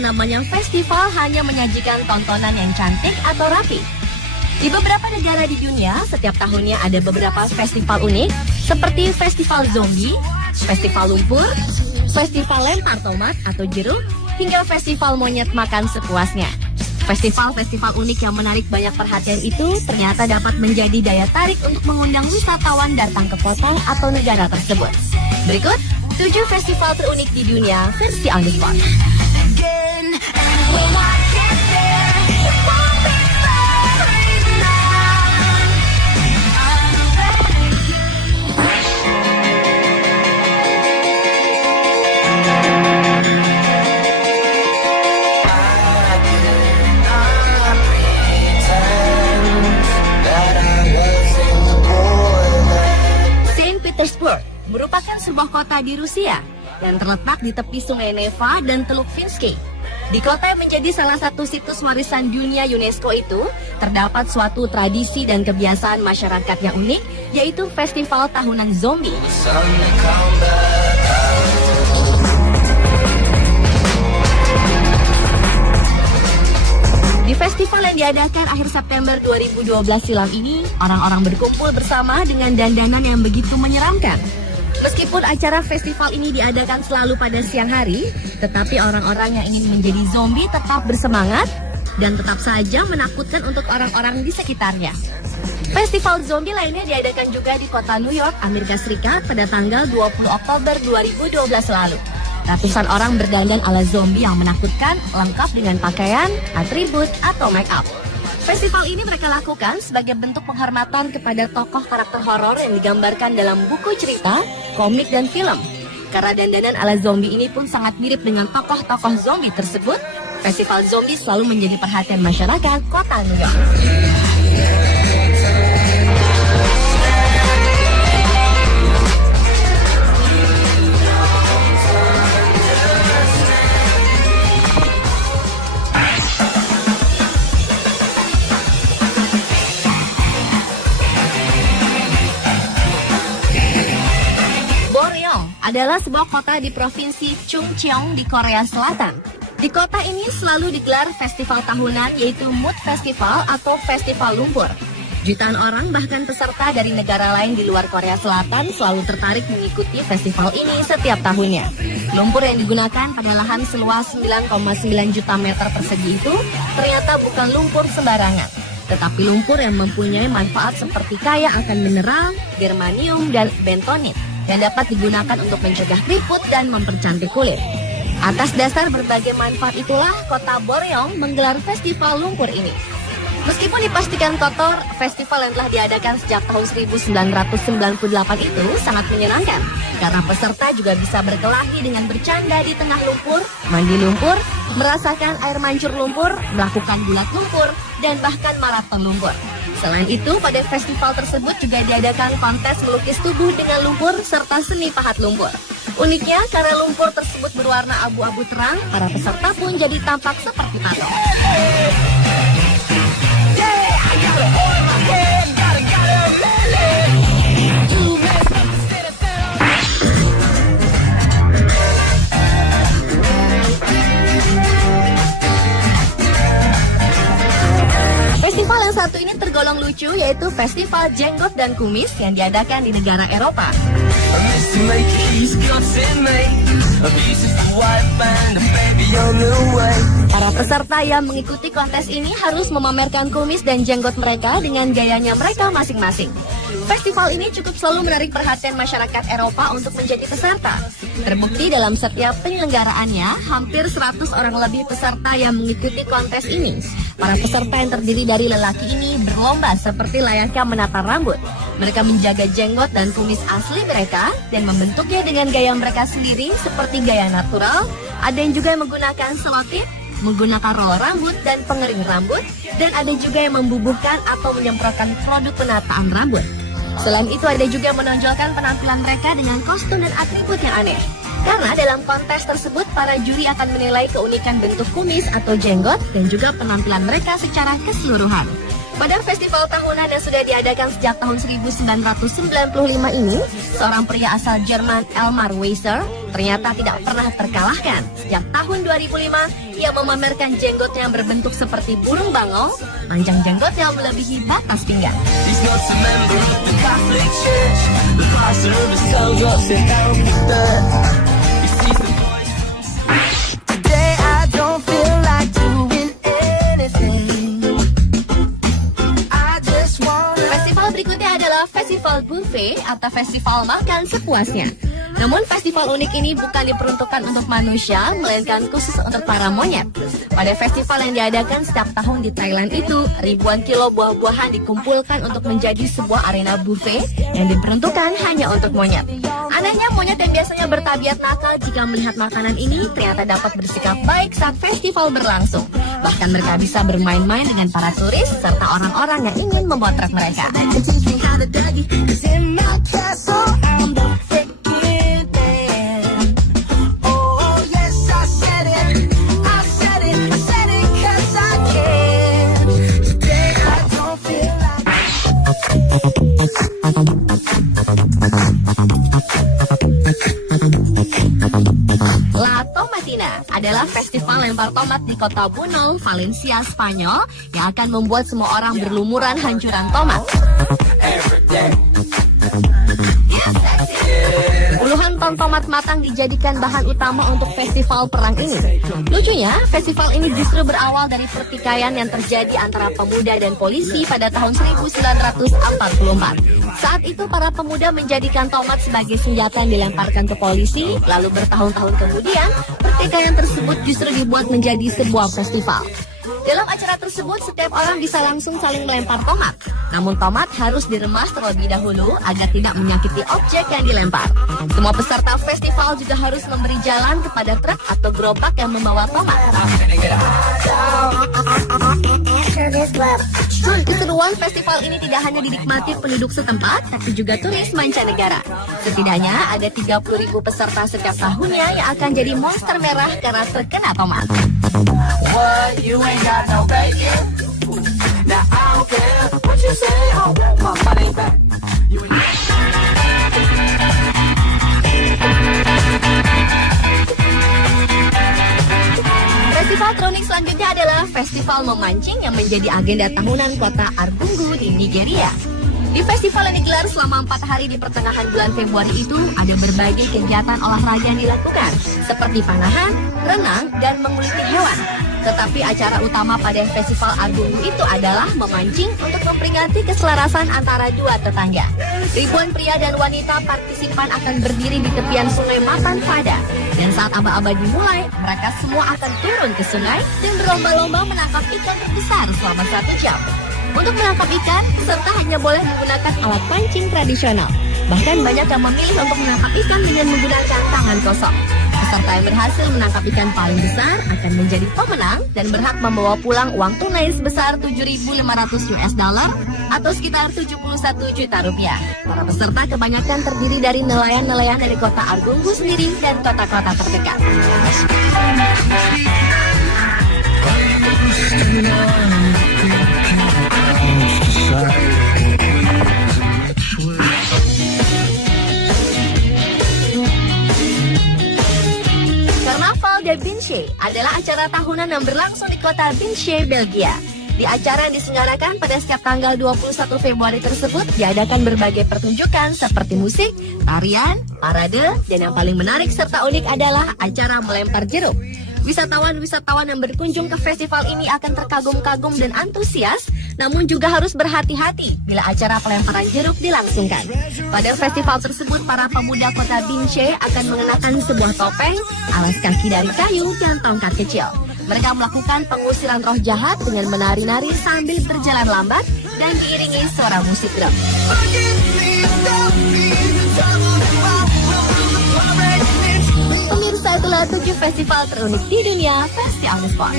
yang namanya festival hanya menyajikan tontonan yang cantik atau rapi. Di beberapa negara di dunia, setiap tahunnya ada beberapa festival unik, seperti festival zombie, festival lumpur, festival lempar tomat atau jeruk, hingga festival monyet makan sepuasnya. Festival-festival unik yang menarik banyak perhatian itu ternyata dapat menjadi daya tarik untuk mengundang wisatawan datang ke kota atau negara tersebut. Berikut 7 festival terunik di dunia versi On The Spot. Saint Petersburg merupakan sebuah kota di Rusia yang terletak di tepi sungai Neva dan Teluk Vinsky. Di kota yang menjadi salah satu situs warisan dunia UNESCO itu, terdapat suatu tradisi dan kebiasaan masyarakat yang unik, yaitu festival tahunan zombie. Di festival yang diadakan akhir September 2012 silam ini, orang-orang berkumpul bersama dengan dandanan yang begitu menyeramkan. Meskipun acara festival ini diadakan selalu pada siang hari, tetapi orang-orang yang ingin menjadi zombie tetap bersemangat dan tetap saja menakutkan untuk orang-orang di sekitarnya. Festival zombie lainnya diadakan juga di kota New York, Amerika Serikat pada tanggal 20 Oktober 2012 lalu. Ratusan orang berdandan ala zombie yang menakutkan, lengkap dengan pakaian, atribut, atau make up. Festival ini mereka lakukan sebagai bentuk penghormatan kepada tokoh karakter horor yang digambarkan dalam buku cerita, komik, dan film. Karena dandanan ala zombie ini pun sangat mirip dengan tokoh-tokoh zombie tersebut, festival zombie selalu menjadi perhatian masyarakat kota New York. Adalah sebuah kota di provinsi Chungcheong di Korea Selatan. Di kota ini selalu digelar festival tahunan yaitu Mud Festival atau Festival Lumpur. Jutaan orang bahkan peserta dari negara lain di luar Korea Selatan selalu tertarik mengikuti festival ini setiap tahunnya. Lumpur yang digunakan pada lahan seluas 9,9 juta meter persegi itu ternyata bukan lumpur sembarangan, tetapi lumpur yang mempunyai manfaat seperti kaya akan mineral, germanium, dan bentonit yang dapat digunakan untuk mencegah keriput dan mempercantik kulit. Atas dasar berbagai manfaat itulah kota Boryong menggelar festival lumpur ini. Meskipun dipastikan kotor, festival yang telah diadakan sejak tahun 1998 itu sangat menyenangkan karena peserta juga bisa berkelahi dengan bercanda di tengah lumpur, mandi lumpur, merasakan air mancur lumpur, melakukan gulat lumpur, dan bahkan maraton lumpur. Selain itu, pada festival tersebut juga diadakan kontes melukis tubuh dengan lumpur serta seni pahat lumpur. Uniknya, karena lumpur tersebut berwarna abu-abu terang, para peserta pun jadi tampak seperti patung. Festival yang satu ini tergolong lucu, yaitu Festival Jenggot dan Kumis yang diadakan di negara Eropa. Para peserta yang mengikuti kontes ini harus memamerkan kumis dan jenggot mereka dengan gayanya mereka masing-masing. Festival ini cukup selalu menarik perhatian masyarakat Eropa untuk menjadi peserta. Terbukti dalam setiap penyelenggaraannya, hampir 100 orang lebih peserta yang mengikuti kontes ini. Para peserta yang terdiri dari lelaki ini berlomba seperti layaknya menata rambut. Mereka menjaga jenggot dan kumis asli mereka dan membentuknya dengan gaya mereka sendiri seperti gaya natural. Ada yang juga yang menggunakan selotip, menggunakan roll rambut dan pengering rambut, dan ada juga yang membubuhkan atau menyemprotkan produk penataan rambut. Selain itu ada juga yang menonjolkan penampilan mereka dengan kostum dan atribut yang aneh. Karena dalam kontes tersebut para juri akan menilai keunikan bentuk kumis atau jenggot dan juga penampilan mereka secara keseluruhan. Pada festival tahunan yang sudah diadakan sejak tahun 1995 ini, seorang pria asal Jerman, Elmar Weiser, ternyata tidak pernah terkalahkan. Sejak tahun 2005, ia memamerkan jenggotnya yang berbentuk seperti burung bangau, panjang jenggotnya melebihi batas pinggang. Festival buffet atau festival makan sepuasnya. Namun festival unik ini bukan diperuntukkan untuk manusia, melainkan khusus untuk para monyet. Pada festival yang diadakan setiap tahun di Thailand itu, ribuan kilo buah-buahan dikumpulkan untuk menjadi sebuah arena buffet yang diperuntukkan hanya untuk monyet. Anehnya, monyet yang biasanya bertabiat nakal jika melihat makanan ini ternyata dapat bersikap baik saat festival berlangsung. Bahkan mereka bisa bermain-main dengan para turis serta orang-orang yang ingin memotret mereka. La Tomatina adalah festival lempar tomat di kota Bunol, Valencia, Spanyol yang akan membuat semua orang berlumuran hancuran tomat. Puluhan ton tomat matang dijadikan bahan utama untuk festival perang ini. Lucunya, festival ini justru berawal dari pertikaian yang terjadi antara pemuda dan polisi pada tahun 1944. Saat itu para pemuda menjadikan tomat sebagai senjata yang dilemparkan ke polisi, lalu bertahun-tahun kemudian, pertikaian tersebut justru dibuat menjadi sebuah festival. Dalam acara tersebut, setiap orang bisa langsung saling melempar tomat. Namun tomat harus diremas terlebih dahulu agar tidak menyakiti objek yang dilempar. Semua peserta festival juga harus memberi jalan kepada truk atau gerobak yang membawa tomat. Keseruan festival ini tidak hanya dinikmati penduduk setempat, tapi juga turis mancanegara. Setidaknya ada 30.000 peserta setiap tahunnya yang akan jadi monster merah karena terkena tomat. What, you ain't got no bacon? Now I don't care what you say, I want my money back. Festival terunik selanjutnya adalah festival memancing yang menjadi agenda tahunan kota Argungu di Nigeria. Di festival yang digelar selama 4 hari di pertengahan bulan Februari itu, ada berbagai kegiatan olahraga yang dilakukan, seperti panahan, renang, dan menguliti hewan. Tetapi acara utama pada festival Argungu itu adalah memancing untuk memperingati keselarasan antara dua tetangga. Ribuan pria dan wanita partisipan akan berdiri di tepian sungai Matan Pada. Dan saat aba-aba dimulai, mereka semua akan turun ke sungai dan berlomba-lomba menangkap ikan terbesar selama 1 jam. Untuk menangkap ikan, peserta hanya boleh menggunakan alat pancing tradisional. Bahkan banyak yang memilih untuk menangkap ikan dengan menggunakan tangan kosong. Peserta yang berhasil menangkap ikan paling besar akan menjadi pemenang dan berhak membawa pulang uang tunai sebesar $7.500 atau sekitar 71 juta rupiah. Para peserta kebanyakan terdiri dari nelayan-nelayan dari kota Argungu sendiri dan kota-kota terdekat. Carnaval de Binche adalah acara tahunan yang berlangsung di kota Binche, Belgia. Di acara yang diselenggarakan pada setiap tanggal 21 Februari tersebut diadakan berbagai pertunjukan seperti musik, tarian, parade, dan yang paling menarik serta unik adalah acara melempar jeruk. Wisatawan-wisatawan yang berkunjung ke festival ini akan terkagum-kagum dan antusias, namun juga harus berhati-hati bila acara pelemparan jeruk dilangsungkan. Pada festival tersebut, para pemuda kota Binche akan mengenakan sebuah topeng, alas kaki dari kayu, dan tongkat kecil. Mereka melakukan pengusiran roh jahat dengan menari-nari sambil berjalan lambat dan diiringi suara musik drum. Pemirsa, itulah 7 festival terunik di dunia versi on the spot.